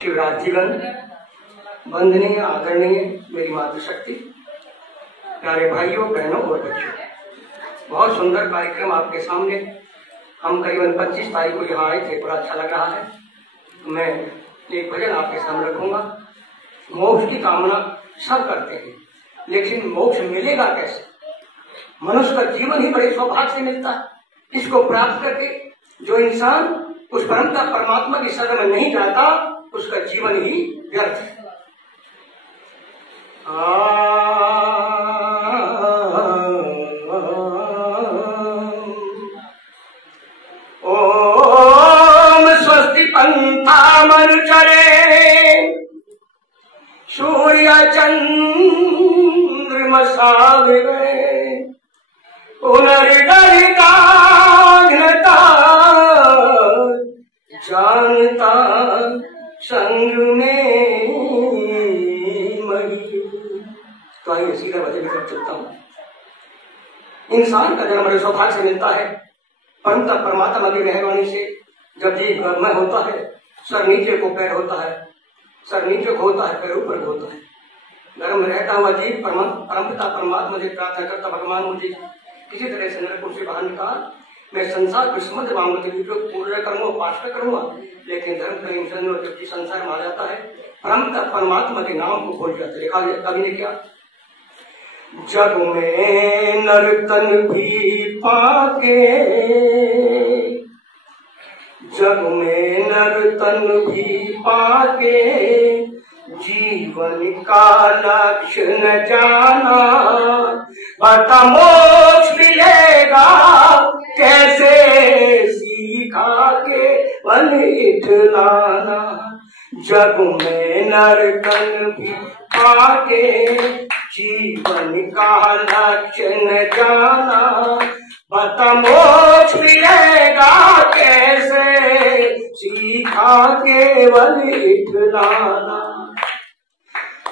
शिवरात्रिगण, वंदनीय आदरणीय मेरी मातृशक्ति, प्यारे भाइयों बहनों और बच्चों, बहुत सुंदर कार्यक्रम आपके सामने। हम करीबन 25 तारीख को यहाँ आए थे, बड़ा अच्छा लग रहा है। मैं एक भजन आपके सामने रखूंगा। मोक्ष की कामना सब करते हैं, लेकिन मोक्ष मिलेगा कैसे? मनुष्य का जीवन ही बड़े सौभाग्य से मिलता है। इसको प्राप्त करके जो इंसान उस परमता परमात्मा की शरण में नहीं जाता, उसका जीवन ही व्यर्थ है। ओम स्वस्ति पंथा मनुचरे सूर्य चंद्रमसा विवे पुनर्गलिता जानता संग में मही। तो आइए इसी का वजह कर चुकता हूं। इंसान का जन्म बड़े सौभाग्य से मिलता है। परम परमात्मा की मेहरबानी से जब जीव गर्म होता है, सर नीचे को पैर होता है, सर नीचे को होता है, पैर ऊपर को होता है। गर्म में रहता हुआ जीव परमपिता परमात्मा से प्रार्थना करता, भगवान मुझे किसी तरह से नरक से बाहर निकाल, मैं संसार को समझ पाऊंगा, पूर्ण करूंगा, उपासना करूंगा। लेकिन धर्म का इंसान जब संसार में आ जाता है, परमपिता परमात्मा के नाम को भूल जाता है। लिखा कवि ने क्या, जग में नर्तन भी पाके, जग में नर्तन भी पाके, जीवन का लक्ष्य न जाना, बता मोक्ष मिलेगा कैसे? सीखा के बन इठलाना, जग में नर्तन भी पाके, जीवन का लक्ष्य न जाना, बता मोक्ष मिलेगा कैसे? सीखा केवल इठलाना।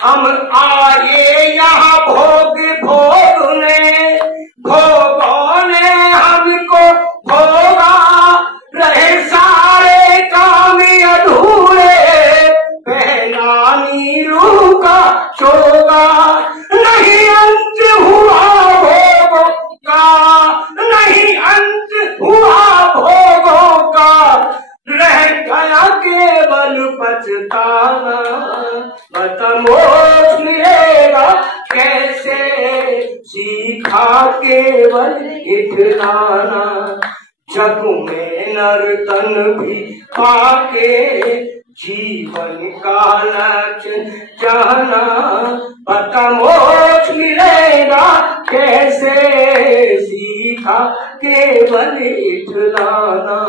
हम आए यहाँ भोग भोगने, भोगों ने हमको भोगा, रहे सारे काम अधूरे, पहला नीरू का चोगा, नहीं अंत हुआ भोगों का, नहीं अंत हुआ भोगों का, रह गया केवल पछताना, बता मोक्ष मिलेगा कैसे? सीखा केवल इठलाना, जग में नर्तन भी पाके, जीवन का लक्ष्य जाना, बता मोक्ष मिलेगा कैसे? सीखा केवल इठलाना।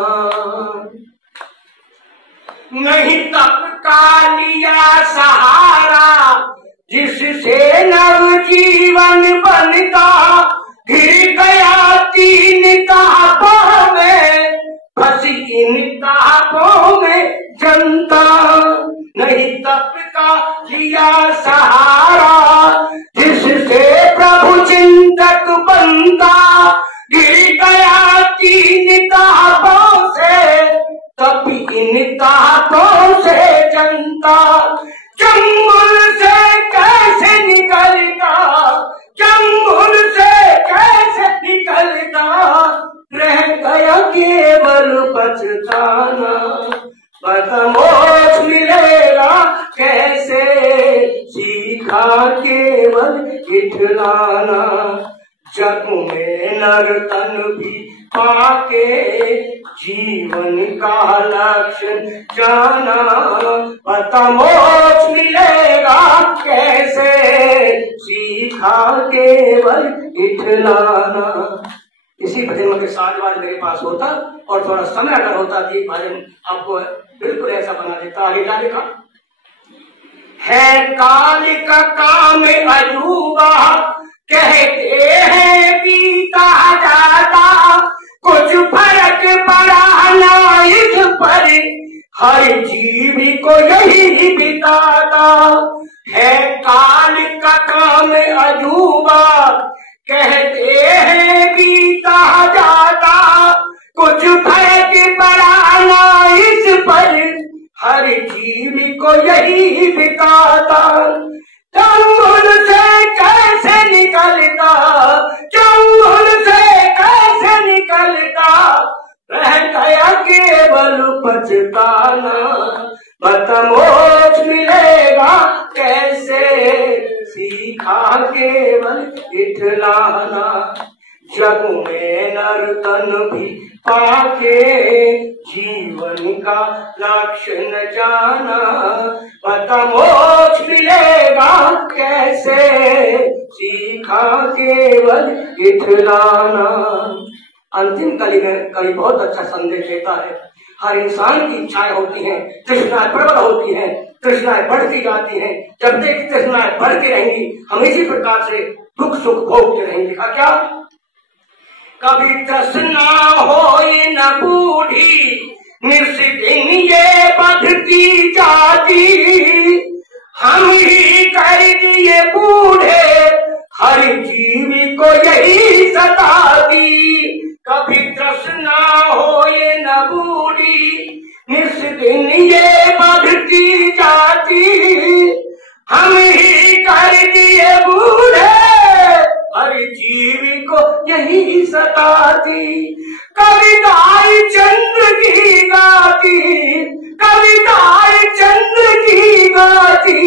नहीं तप का लिया सहारा, जिससे नव जीवन बनता, गिर गया 3 तापों में, फंसी इन तापों में जनता। नहीं तप का लिया सहारा, जिससे प्रभु चिंतक बनता, गिर गया 3 तापों से, तभी इन तापों से जनता। चंगुल से कैसे निकलता, चंगुल से कैसे निकलता, रह गया केवल पछताना, बता मोक्ष मिलेगा कैसे? सीखा केवल इठलाना, जग में नर्तन भी पाके, जीवन का लक्ष्य जाना, बता मोक्ष मिलेगा कैसे? सीखा केवल इठलाना। इसी भजन के साथ बाद मेरे पास होता और थोड़ा समय अगर होता कि भजन आपको बिल्कुल ऐसा बना देता। आगे क्या लिखा है, काल का काम अजूबा, कहते हैं बीता जाता, कुछ फर्क पड़ा ना इस पर, हर जीवी को यही बिताता है। काल का काम अजूबा, कहते हैं बीता जाता, कुछ फर्क पड़ा ना इस पर, हर जीव को यही दिखाता। चंगुल से कैसे निकलता, चंगुल से कैसे निकलता, रह गया केवल पछताना। बता मोक्ष मिलेगा कैसे, सीखा केवल इठलाना। जग में नर्तन भी पाके जीवन का लक्ष्य न जाना। पता मोक्ष मिलेगा कैसे, सीखा केवल इठलाना। अंतिम कली में कवि बहुत अच्छा संदेश देता है। हर इंसान की इच्छाएं होती हैं, तृष्णाएं प्रबल होती हैं, तृष्णाएं बढ़ती जाती हैं। जब तक तृष्णाएं बढ़ती रहेंगी हम इसी प्रकार से दुख सुख भोगते रहेंगे। क्या कभी तृष्णा हो न बूढ़ी, निश्चित ये बढ़ती जाती। हम ही कर दिए बूढ़े, हर जीवी को यही सताती। कभी तृष्णा हो न बूढ़ी, निश्चित ये बढ़ती जाती। हम ही कर दिए बूढ़े, हर जीवी को यही सताती। कविताएं चंद्र की गाती, कविताएं चंद्र की गाती,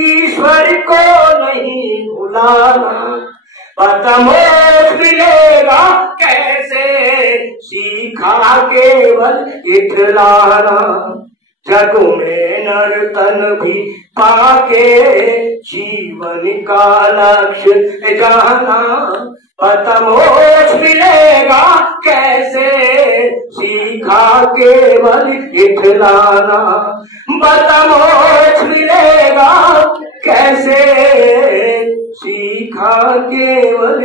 ईश्वर को नहीं भुलाना। पता मोक्ष मिलेगा कैसे, सीखा केवल इठलाना। जग में नर्तन भी पाके जीवन का लक्ष्य जाना। पता मोक्ष मिलेगा कैसे, सीखा केवल इठलाना। पता मोक्ष मिलेगा कैसे, सीखा केवल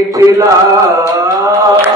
इठलाना।